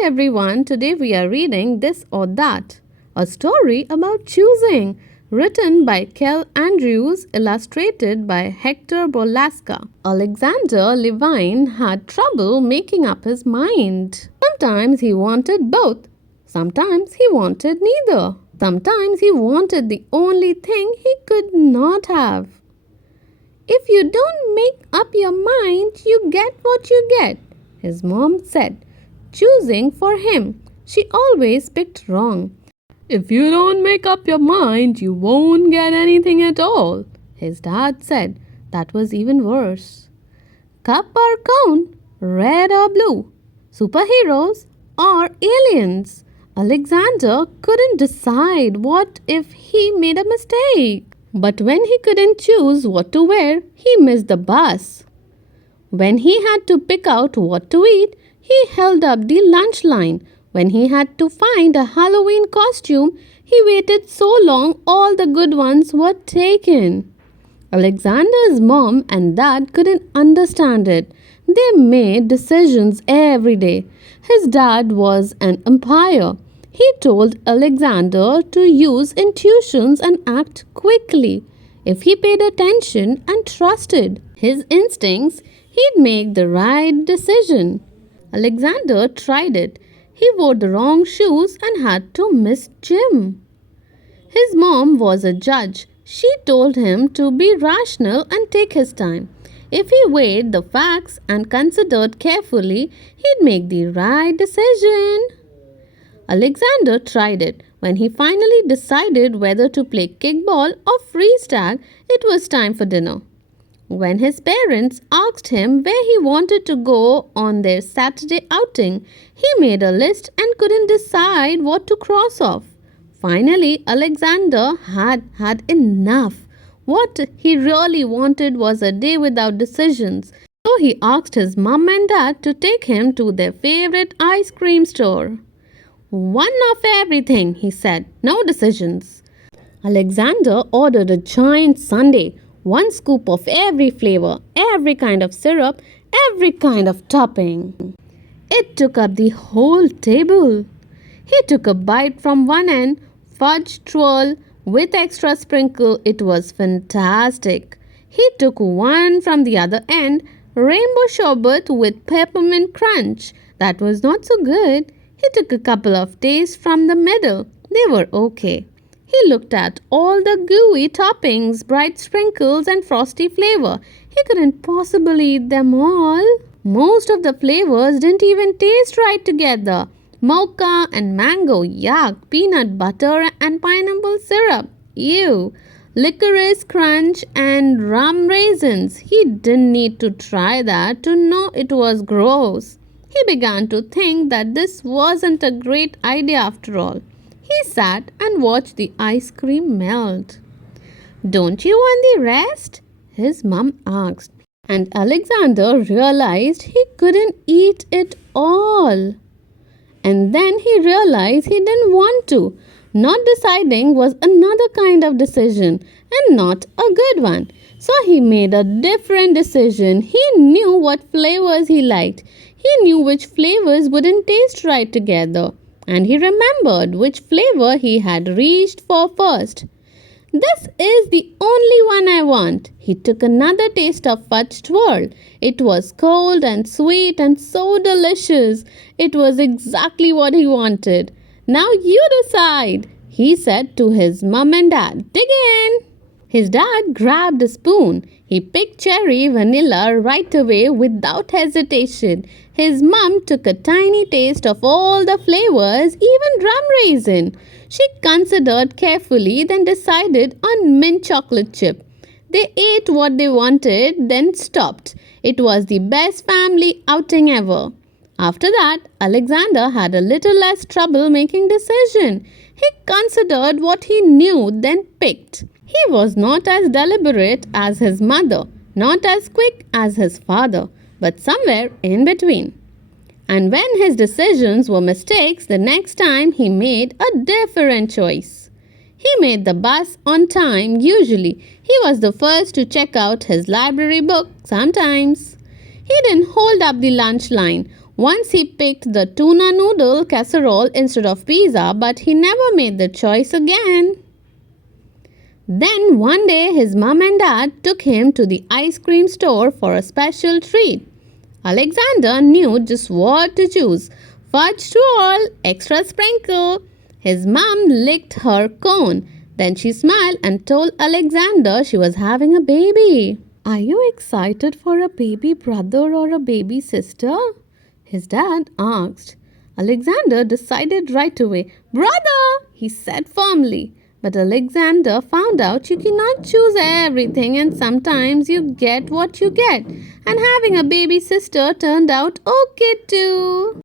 Hi everyone, today we are reading This or That, a story about choosing, written by Kell Andrews, illustrated by Hector Borlasca. Alexander Levine had trouble making up his mind. Sometimes he wanted both, sometimes he wanted neither. Sometimes he wanted the only thing he could not have. If you don't make up your mind, you get what you get, his mom said. Choosing for him, she always picked wrong. If you don't make up your mind, you won't get anything at all, his dad said. That was even worse. Cup or cone, red or blue, superheroes or aliens. Alexander couldn't decide. What if he made a mistake? But when he couldn't choose what to wear, he missed the bus. When he had to pick out what to eat, he held up the lunch line. When he had to find a Halloween costume, he waited so long all the good ones were taken. Alexander's mom and dad couldn't understand it. They made decisions every day. His dad was an umpire. He told Alexander to use intuitions and act quickly. If he paid attention and trusted his instincts, he'd make the right decision. Alexander tried it. He wore the wrong shoes and had to miss gym. His mom was a judge. She told him to be rational and take his time. If he weighed the facts and considered carefully, he'd make the right decision. Alexander tried it. When he finally decided whether to play kickball or freeze tag, it was time for dinner. When his parents asked him where he wanted to go on their Saturday outing, he made a list and couldn't decide what to cross off. Finally, Alexander had enough. What he really wanted was a day without decisions. So he asked his mom and dad to take him to their favorite ice cream store. One of everything, he said. No decisions. Alexander ordered a giant sundae. One scoop of every flavor, every kind of syrup, every kind of topping. It took up the whole table. He took a bite from one end, fudge twirl with extra sprinkle. It was fantastic. He took one from the other end, rainbow sherbet with peppermint crunch. That was not so good. He took a couple of tastes from the middle. They were okay. He looked at all the gooey toppings, bright sprinkles and frosty flavor. He couldn't possibly eat them all. Most of the flavors didn't even taste right together. Mocha and mango, yuck. Peanut butter and pineapple syrup, ew. Licorice crunch and rum raisins. He didn't need to try that to know it was gross. He began to think that this wasn't a great idea after all. He sat and watched the ice cream melt. Don't you want the rest? His mom asked. And Alexander realized he couldn't eat it all. And then he realized he didn't want to. Not deciding was another kind of decision and not a good one. So he made a different decision. He knew what flavors he liked. He knew which flavors wouldn't taste right together. And he remembered which flavor he had reached for first. This is the only one I want. He took another taste of fudge twirl. It was cold and sweet and so delicious. It was exactly what he wanted. Now you decide, he said to his mom and dad. Dig in. His dad grabbed a spoon. He picked cherry vanilla right away without hesitation. His mom took a tiny taste of all the flavors, even rum raisin. She considered carefully, then decided on mint chocolate chip. They ate what they wanted, then stopped. It was the best family outing ever. After that, Alexander had a little less trouble making decision. He considered what he knew, then picked. He was not as deliberate as his mother, not as quick as his father, but somewhere in between. And when his decisions were mistakes, the next time he made a different choice. He made the bus on time usually. He was the first to check out his library book sometimes. He didn't hold up the lunch line. Once he picked the tuna noodle casserole instead of pizza, but he never made the choice again. Then one day his mom and dad took him to the ice cream store for a special treat. Alexander knew just what to choose. Fudge roll, extra sprinkle. His mom licked her cone. Then she smiled and told Alexander she was having a baby. Are you excited for a baby brother or a baby sister? His dad asked. Alexander decided right away. Brother, he said firmly. But Alexander found out you cannot choose everything and sometimes you get what you get. And having a baby sister turned out okay too.